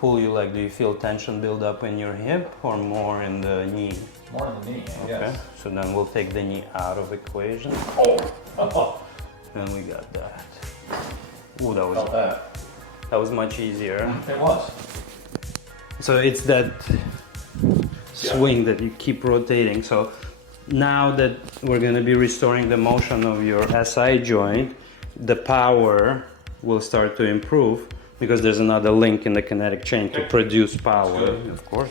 pull you? Like, do you feel tension build up in your hip or more in the knee? More in the knee, Okay, yes. so then we'll take the knee out of equation. Oh, And we got that. Ooh, that felt that. was much easier. It was. So it's that swing that you keep rotating. So now that we're going to be restoring the motion of your SI joint, the power will start to improve because there's another link in the kinetic chain to produce power, of course.